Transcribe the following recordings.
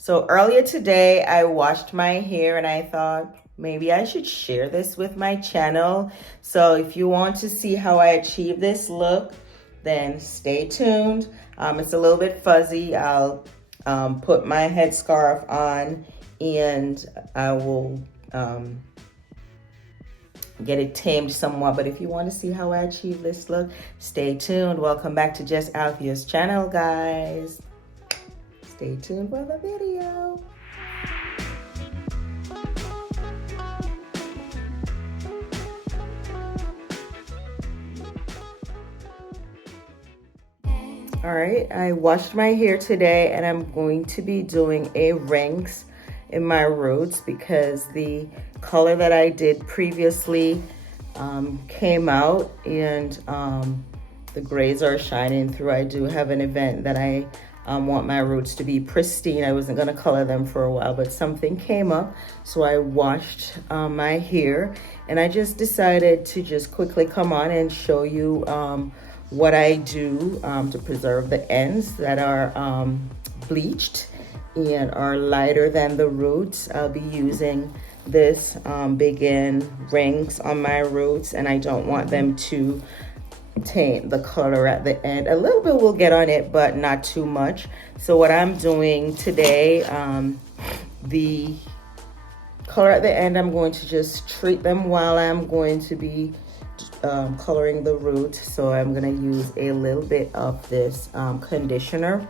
So earlier today, I washed my hair and I thought maybe I should share this with my channel. So if you want to see how I achieve this look, then stay tuned. It's a little bit fuzzy. I'll put my headscarf on and I will get it tamed somewhat. But if you want to see how I achieve this look, stay tuned. Welcome back to Just Althea's channel, guys. Stay tuned for the video. All right, I washed my hair today and I'm going to be doing a rings in my roots because the color that I did previously came out and the grays are shining through. I do have an event that I want my roots to be pristine. I wasn't gonna color them for a while, but something came up, so I washed my hair, and I just decided to just quickly come on and show you what I do to preserve the ends that are bleached and are lighter than the roots. I'll be using this Big End rings on my roots, and I don't want them to taint the color at the end. A little bit will get on it, but not too much. So what I'm doing today, the color at the end, I'm going to just treat them while I'm going to be coloring the root. So I'm going to use a little bit of this conditioner,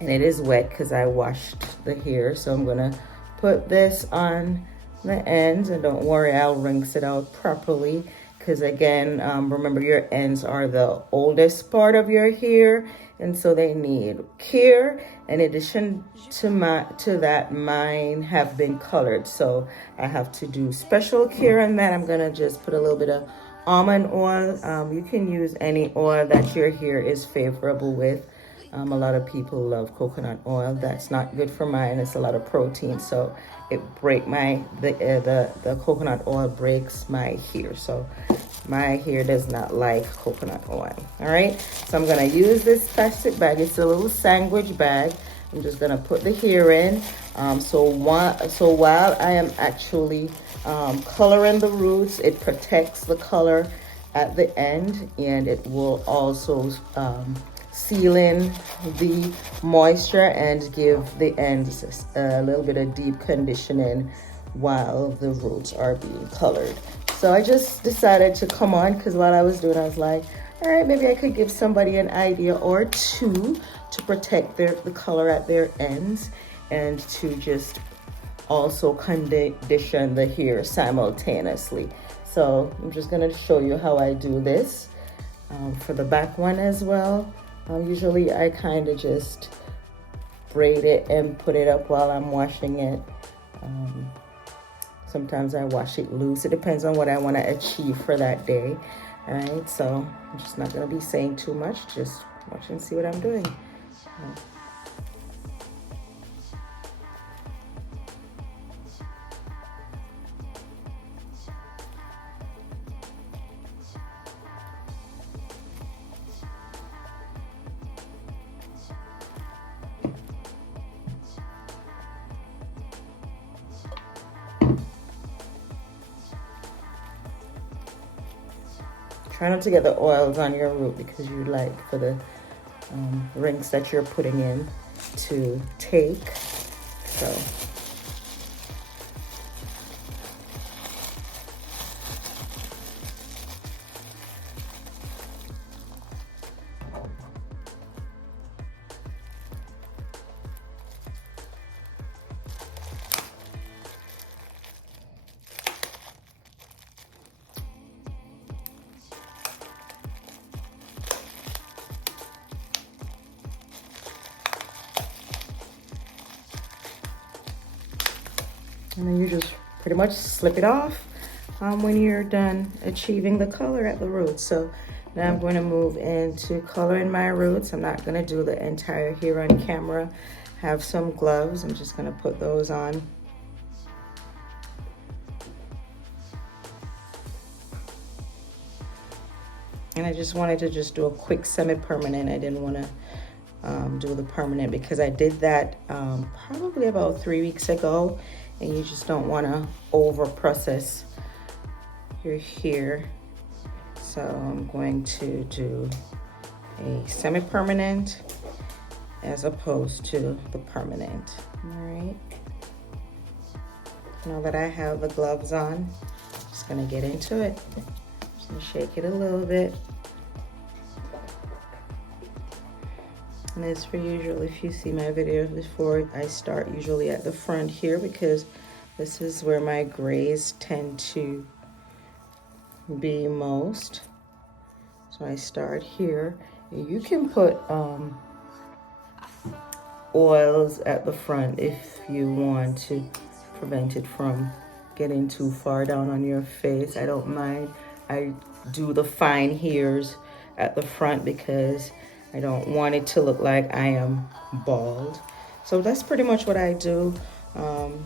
and it is wet because I washed the hair. So I'm going to put this on the ends, and don't worry, I'll rinse it out properly. Because again, remember, your ends are the oldest part of your hair, and so they need care. In addition to that, mine have been colored, so I have to do special care on that. I'm gonna just put a little bit of almond oil. You can use any oil that your hair is favorable with. A lot of people love coconut oil. That's not good for mine. It's a lot of protein, so it the coconut oil breaks my hair. So my hair does not like coconut oil. All right, so I'm gonna use this plastic bag. It's a little sandwich bag. I'm just gonna put the hair in. So while I am actually coloring the roots, it protects the color at the end, and it will also seal in the moisture and give the ends a little bit of deep conditioning while the roots are being colored. So I just decided to come on because while I was doing, I was like, all right, maybe I could give somebody an idea or two to protect the color at their ends and to just also condition the hair simultaneously. So I'm just gonna show you how I do this for the back one as well. Usually I kind of just braid it and put it up while I'm washing it. Sometimes I wash it loose. It depends on what I want to achieve for that day. All right, so I'm just not going to be saying too much. Just watch and see what I'm doing. Try not to get the oils on your root because you like for the rings that you're putting in to take. So and then you just pretty much slip it off when you're done achieving the color at the roots. So now I'm going to move into coloring my roots. I'm not going to do the entire hair on camera. Have some gloves. I'm just going to put those on. And I just wanted to just do a quick semi-permanent. I didn't want to do the permanent, because I did that probably about 3 weeks ago, and you just don't want to over process your hair. So I'm going to do a semi-permanent as opposed to the permanent. All right. Now that I have the gloves on, I'm just gonna get into it. Just gonna shake it a little bit. And as per usual, if you see my videos before, I start usually at the front here because this is where my grays tend to be most. So I start here. You can put oils at the front if you want to prevent it from getting too far down on your face. I don't mind. I do the fine hairs at the front because I don't want it to look like I am bald. So that's pretty much what I do.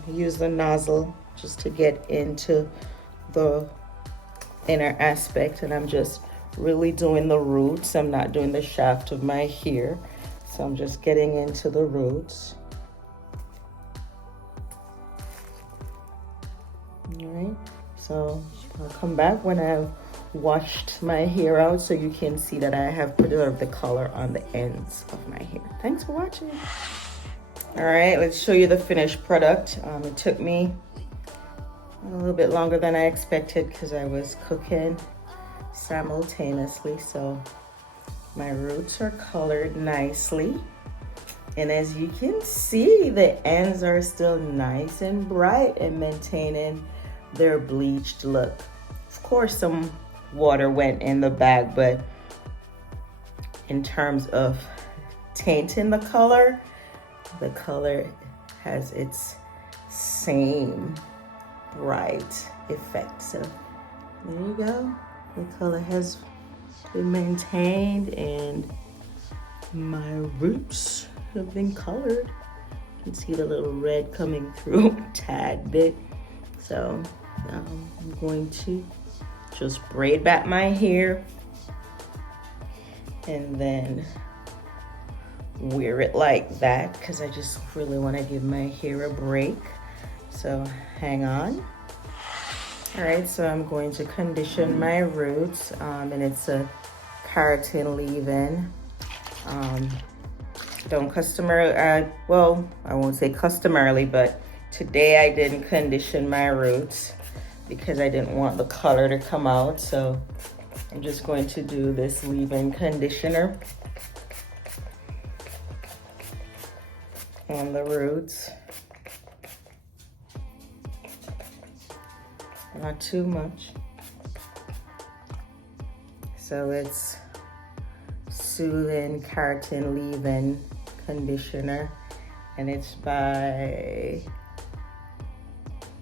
Use the nozzle just to get into the inner aspect, and I'm just really doing the roots. I'm not doing the shaft of my hair, so I'm just getting into the roots. All right, so I'll come back when I've washed my hair out so you can see that I have preserved the color on the ends of my hair. Thanks for watching. All right, let's show you the finished product. It took me a little bit longer than I expected because I was cooking simultaneously. So my roots are colored nicely, and as you can see, the ends are still nice and bright and maintaining their bleached look. Of course, some water went in the bag, but in terms of tainting the color has its same bright effect. So there you go. The color has been maintained and my roots have been colored. You can see the little red coming through a tad bit. So I'm going to just braid back my hair and then wear it like that because I just really want to give my hair a break. So hang on. All right, so I'm going to condition my roots, and it's a keratin leave-in. Don't customarily, well, I won't say customarily, but today I didn't condition my roots because I didn't want the color to come out. So I'm just going to do this leave-in conditioner on the roots. Not too much. So it's Soothing Keratin Leave-In Conditioner, and it's by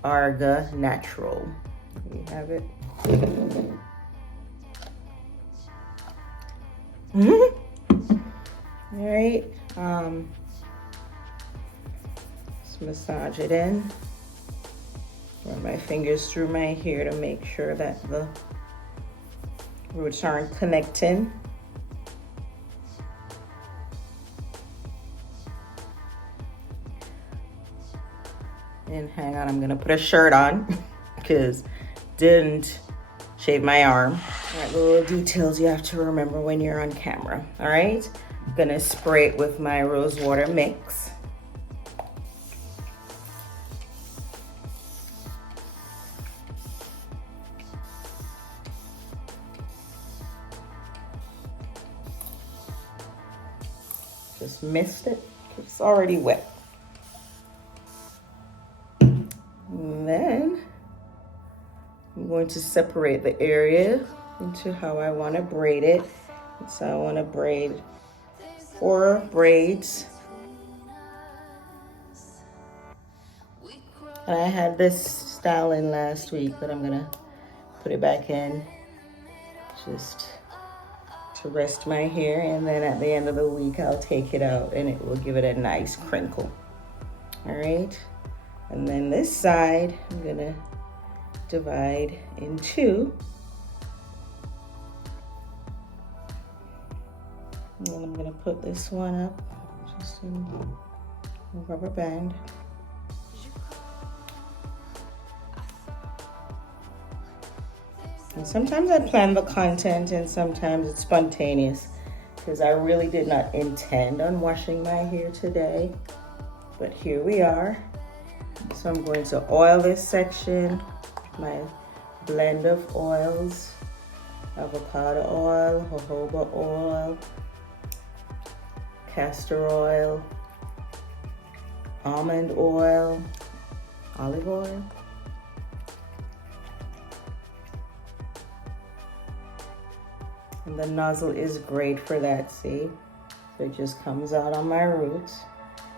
Arga Natural. You have it. All right. Let's massage it in. Run my fingers through my hair to make sure that the roots aren't connecting. And hang on, I'm gonna put a shirt on because didn't shave my arm. All right, little details you have to remember when you're on camera. All right, I'm gonna spray it with my rose water mix. Just missed it, it's already wet. And then I'm going to separate the area into how I want to braid it. So I want to braid 4 braids. And I had this style in last week, but I'm gonna put it back in just to rest my hair, and then at the end of the week I'll take it out and it will give it a nice crinkle. All right, and then this side I'm gonna divide in 2, And then I'm gonna put this one up just in a rubber band. And sometimes I plan the content and sometimes it's spontaneous because I really did not intend on washing my hair today. But here we are. So I'm going to oil this section, my blend of oils, avocado oil, jojoba oil, castor oil, almond oil, olive oil. And the nozzle is great for that, see? So it just comes out on my roots.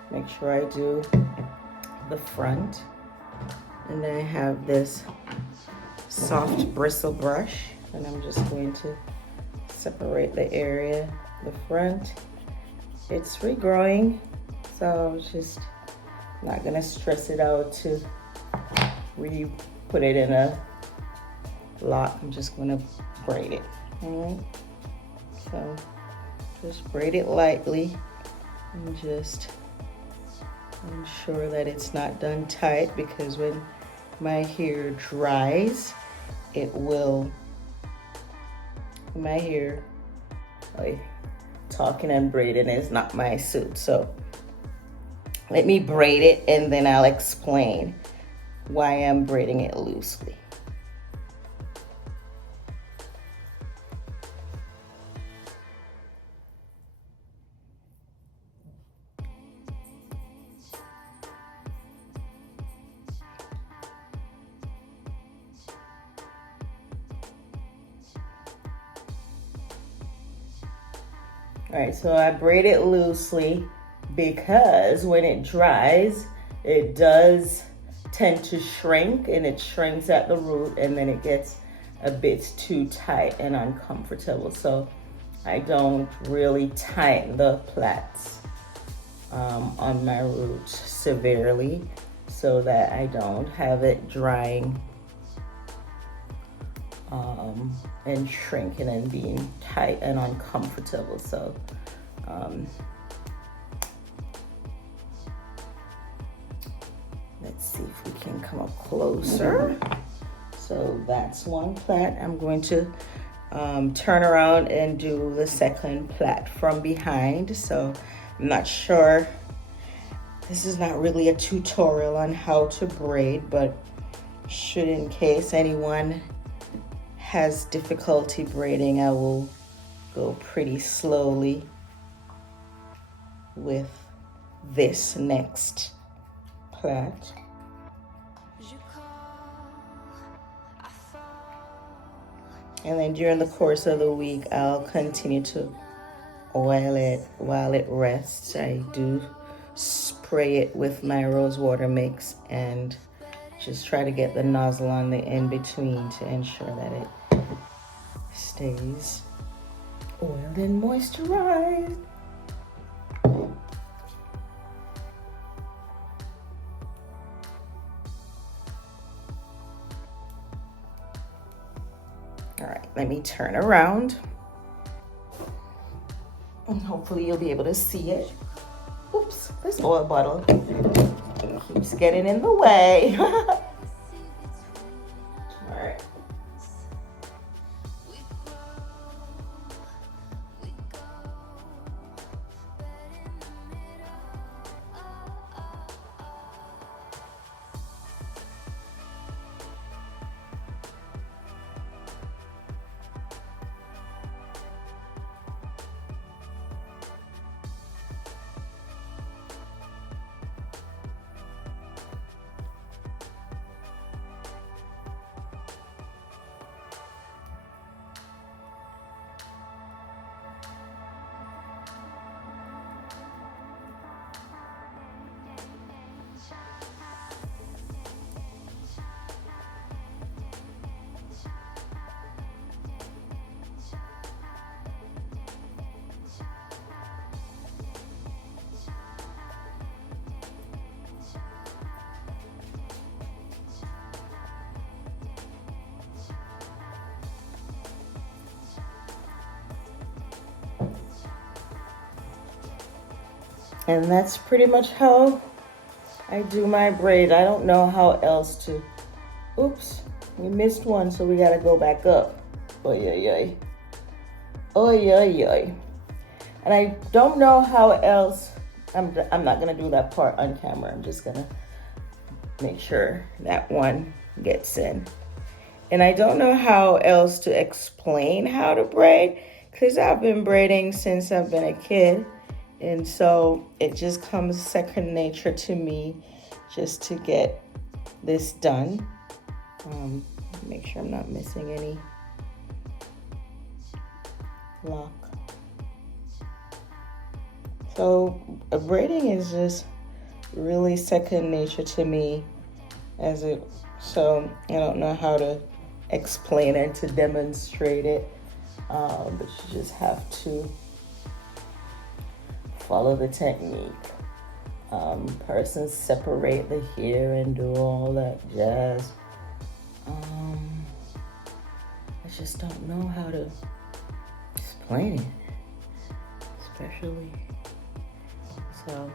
Make sure I do the front. And then I have this soft bristle brush, and I'm just going to separate the area, the front. It's regrowing, so just not gonna stress it out to put it in a lock. I'm just gonna braid it. All right, so just braid it lightly and just ensure that it's not done tight, because when my hair dries, it will, my hair, talking and braiding is not my suit. So let me braid it and then I'll explain why I'm braiding it loosely. All right, so I braid it loosely because when it dries, it does tend to shrink, and it shrinks at the root, and then it gets a bit too tight and uncomfortable. So I don't really tighten the plaits on my root severely so that I don't have it drying and shrinking and being tight and uncomfortable. So let's see if we can come up closer. So that's one plait. I'm going to turn around and do the second plait from behind. So I'm not sure, this is not really a tutorial on how to braid, but should, in case anyone has difficulty braiding, I will go pretty slowly with this next plait. And then during the course of the week, I'll continue to oil it while it rests. I do spray it with my rose water mix and just try to get the nozzle on the in between to ensure that it stays oiled and moisturized. All right, let me turn around and hopefully you'll be able to see it. Oops, this oil bottle keeps getting in the way. All right. And that's pretty much how I do my braid. I don't know how else to, oops, we missed one, so we gotta go back up. Oy, oy, oy. Oy, oy, oy. And I don't know how else, I'm not gonna do that part on camera. I'm just gonna make sure that one gets in. And I don't know how else to explain how to braid, because I've been braiding since I've been a kid. And so it just comes second nature to me just to get this done. Make sure I'm not missing any lock. So braiding is just really second nature to me so I don't know how to explain it, to demonstrate it, but you just have to follow the technique. Persons separate the hair and do all that jazz. I just don't know how to explain it, especially so.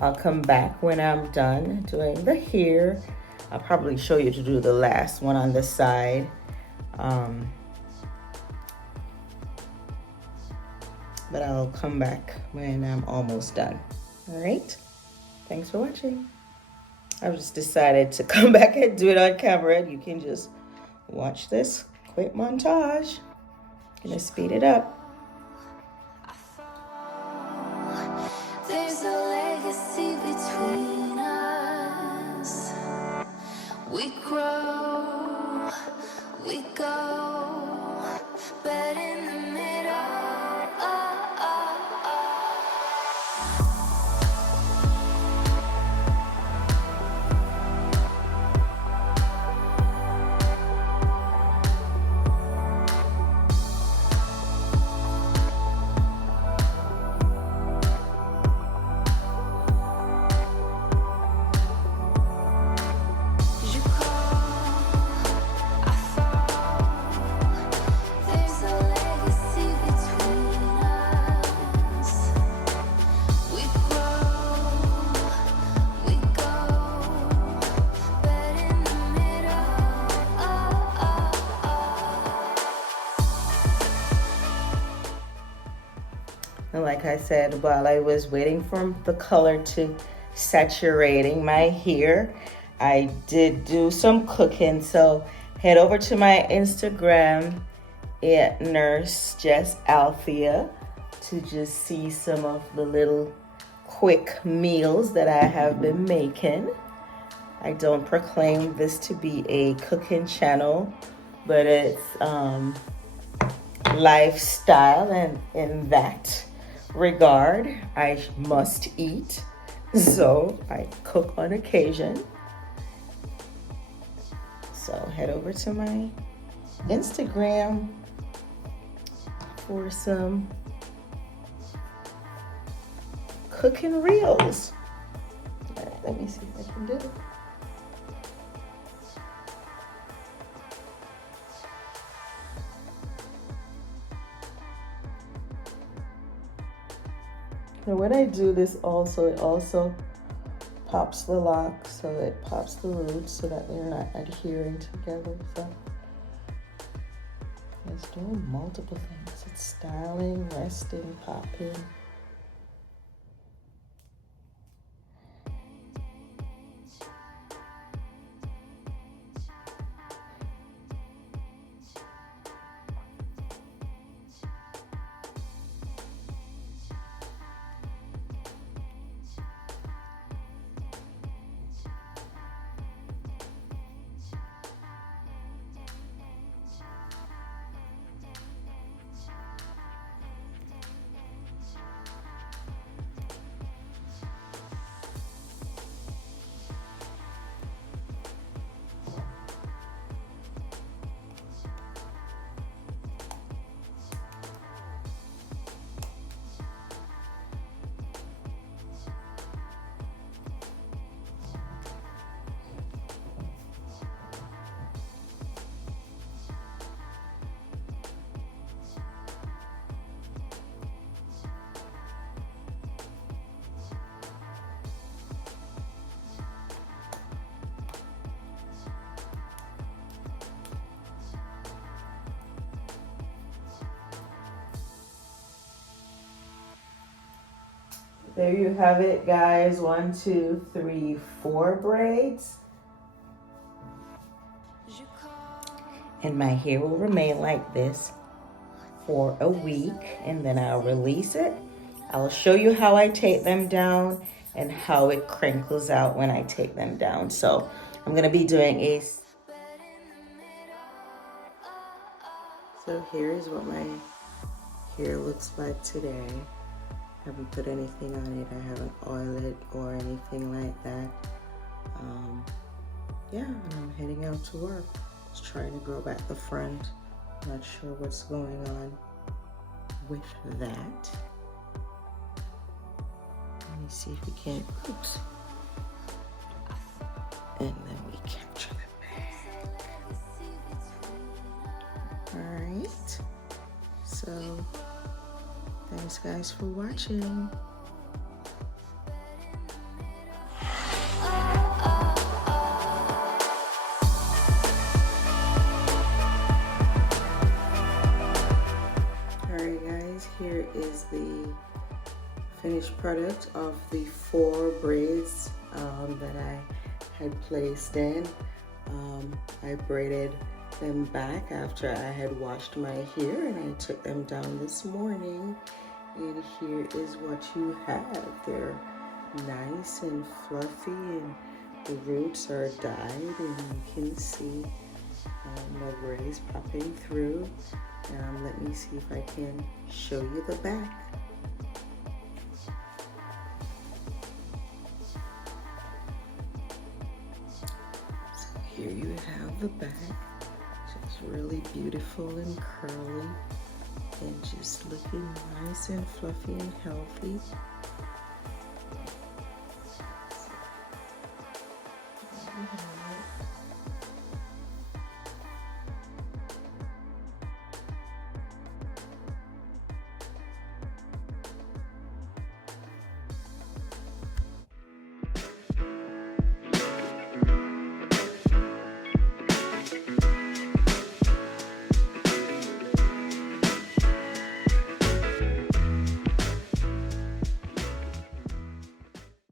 I'll come back when I'm done doing the hair. I'll probably show you to do the last one on the side. But I'll come back when I'm almost done. All right, thanks for watching. I just decided to come back and do it on camera. You can just watch this quick montage. Gonna speed it up. There's a legacy between us. We grow, we go, but in the middle, And like I said, while I was waiting for the color to saturating my hair, I did do some cooking. So head over to my Instagram at Nurse Jess Althea to just see some of the little quick meals that I have been making. I don't proclaim this to be a cooking channel, but it's lifestyle, and in that regard, I must eat, so I cook on occasion. So head over to my Instagram for some cooking reels. All right, let me see if I can do it. And when I do this also, it also pops the locks, so it pops the roots so that they're not adhering together. So it's doing multiple things. It's styling, resting, popping. There you have it, guys. 1, 2, 3, 4 braids. And my hair will remain like this for a week, and then I'll release it. I'll show you how I take them down and how it crinkles out when I take them down. So I'm gonna be doing a... So here is what my hair looks like today. I haven't put anything on it. I haven't oiled it or anything like that. Yeah, and I'm heading out to work. Just trying to grow back the front. Not sure what's going on with that. Let me see if we can, oops. And then we capture the back. All right. So, thanks guys for watching. Here is the finished product of the 4 braids that I had placed in. I braided them back after I had washed my hair, and I took them down this morning, and here is what you have. They're nice and fluffy, and the roots are dyed, and you can see the braids popping through. Let me see if I can show you the back. So here you have the back, just really beautiful and curly, and just looking nice and fluffy and healthy.